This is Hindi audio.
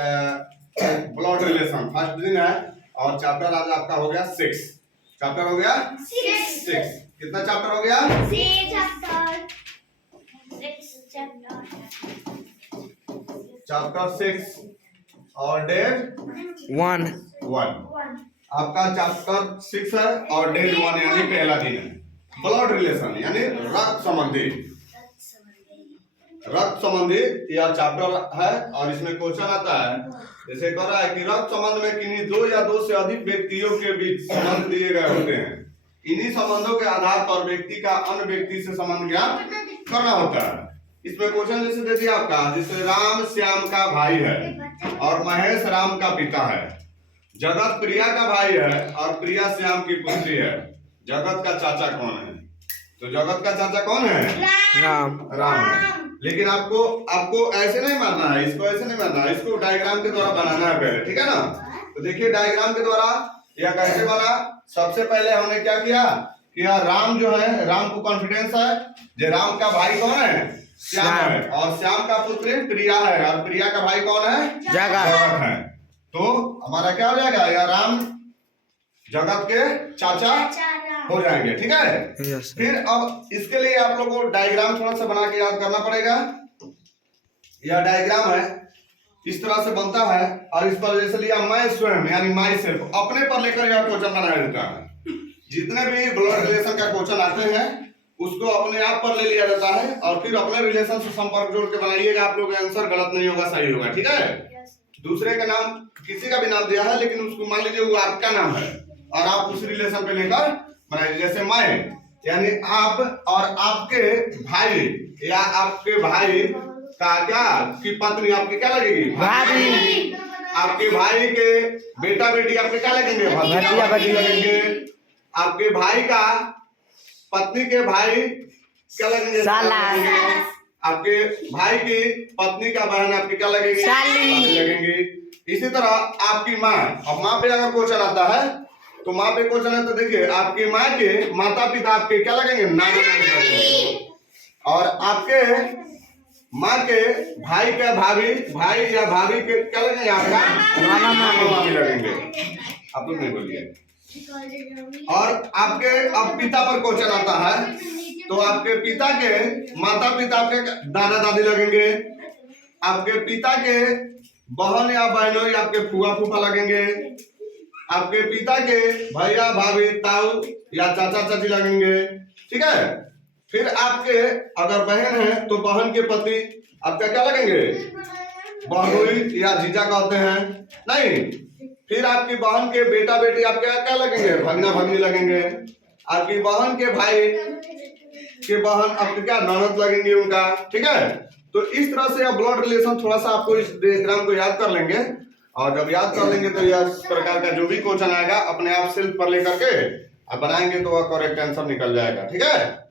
ब्लड रिलेशन फर्स्ट दिन है और चैप्टर आज आपका हो गया 6। चैप्टर हो गया 6। कितना चैप्टर हो गया? 6 और डेट 1। आपका चैप्टर 6 है और डेट 1 यानी पहला दिन है। ब्लड रिलेशन यानी रक्त संबंधी यह चैप्टर है और इसमें क्वेश्चन आता है, जैसे कह रहा है कि रक्त संबंध में किन्हीं 2 या 2 से अधिक व्यक्तियों के बीच संबंध दिए गए होते हैं। इन्हीं संबंधों के आधार पर व्यक्ति का अन्य व्यक्ति से संबंध ज्ञात करना होता है। इसमें क्वेश्चन जैसे दे दिया आपका, जैसे राम श्याम का भाई है और महेश राम का पिता है। जगत प्रिया का भाई है और प्रिया श्याम की पुत्री है। जगत का चाचा कौन है? तो जगत का चाचा कौन है? राम है। लेकिन आपको ऐसे नहीं मानना है, इसको ऐसे नहीं मानना है, इसको डायग्राम के द्वारा बनाना है पहले, ठीक है ना? तो देखिए डायग्राम के द्वारा यह कैसे बना। सबसे पहले हमने क्या किया कि राम जो है, राम को कॉन्फिडेंस है जो राम का भाई कौन है? श्याम है और श्याम का पुत्री प्रिया है और प्रिया का भाई कौन है? जगत है। तो हमारा क्या हो जाएगा? यह राम जगत के चाचा हो जाएंगे, ठीक है। फिर अब इसके लिए आप लोगों को डायग्राम थोड़ा सा बना के याद करना पड़ेगा। यह डायग्राम है, इस तरह से बनता है और इस पर जैसे लिया मैं स्वयं यानी माई सेल्फ, अपने पर लेकर यह क्वेश्चन बनाया जाता है। जितने भी ब्लड रिलेशन का क्वेश्चन आते हैं उसको अपने आप पर ले लिया जाता है और फिर अपने रिलेशन से संपर्क जोड़ के बनाइएगा। आप लोग आंसर गलत नहीं होगा, सही होगा, ठीक है। दूसरे का नाम किसी का भी नाम दिया है लेकिन उसको मान लीजिए वो आपका नाम है और आप उस रिलेशन पे लेकर बनाइए। जैसे मैं यानी आप और आपके भाई या आपके भाई का क्या की पत्नी आपकी क्या लगेगी? भाभी। आपके भाई के बेटा बेटी आपके क्या लगेंगे? भतीजा भतीजी लगेंगे। आपके भाई का पत्नी के भाई क्या लगेंगे? साला। आपके भाई की पत्नी का बहन आपकी क्या लगेगी? साली लगेंगे। इसी तरह आपकी माँ, अब माँ पे अगर क्वेश्चन आता है तो माँ पे क्वेश्चन है तो देखिए आपकी माँ के माता पिता आपके क्या लगेंगे? नानी। और आपके माँ के भाई के भाई या भाभी के क्या लगेंगे? आपका नाना मामी लगेंगे। आप लोग नहीं बोलिए। और आपके अब पिता पर क्वेश्चन आता है तो आपके पिता के माता पिता आपके दादा दादी लगेंगे। आपके पिता के बहन या बहनों या आपके फूफा फूफा लगेंगे। आपके पिता के भैया भाभी ताऊ या चाचा चाची लगेंगे, ठीक है। फिर आपके अगर बहन है तो बहन के पति आपका क्या लगेंगे? बहनोई या जीजा कहते हैं, नहीं। फिर आपकी बहन के बेटा बेटी आपके क्या लगेंगे? भगना भगनी लगेंगे। आपकी बहन के भाई के बहन आपके क्या? ननद लगेंगे उनका, ठीक है। तो इस तरह से ब्लड रिलेशन थोड़ा सा आपको इस डायग्राम को याद कर लेंगे और जब याद कर लेंगे तो यह प्रकार का जो भी क्वेश्चन आएगा अपने आप सेल्फ पर लेकर के आप बनाएंगे तो वह करेक्ट आंसर निकल जाएगा, ठीक है।